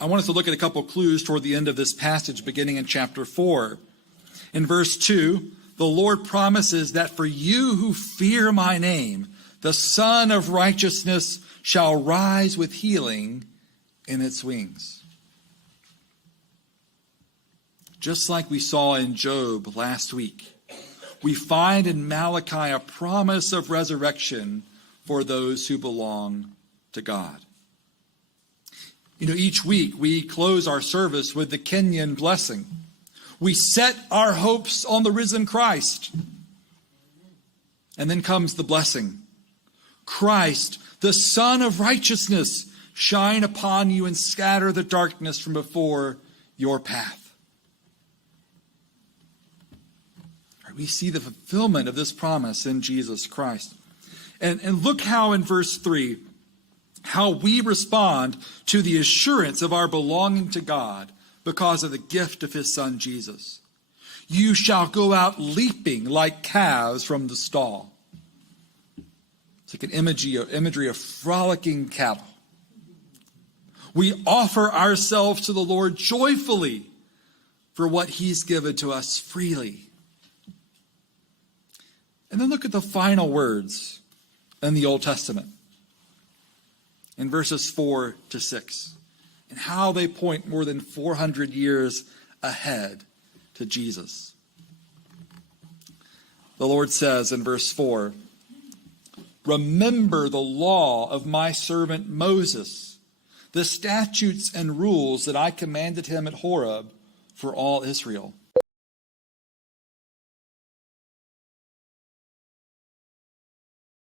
I want us to look at a couple clues toward the end of this passage, beginning in chapter 4. In verse 2, the Lord promises that for you who fear my name, the Son of Righteousness shall rise with healing in its wings. Just like we saw in Job last week, we find in Malachi a promise of resurrection for those who belong to God. Each week we close our service with the Kenyan blessing. We set our hopes on the risen Christ. And then comes the blessing. Christ, the Son of Righteousness, shine upon you and scatter the darkness from before your path. We see the fulfillment of this promise in Jesus Christ. And look how in verse 3, how we respond to the assurance of our belonging to God because of the gift of his Son Jesus. You shall go out leaping like calves from the stall. It's like an imagery of frolicking cattle. We offer ourselves to the Lord joyfully for what he's given to us freely. And then look at the final words in the Old Testament in verses 4 to 6 and how they point more than 400 years ahead to Jesus. The Lord says in verse 4, remember the law of my servant Moses, the statutes and rules that I commanded him at Horeb for all Israel.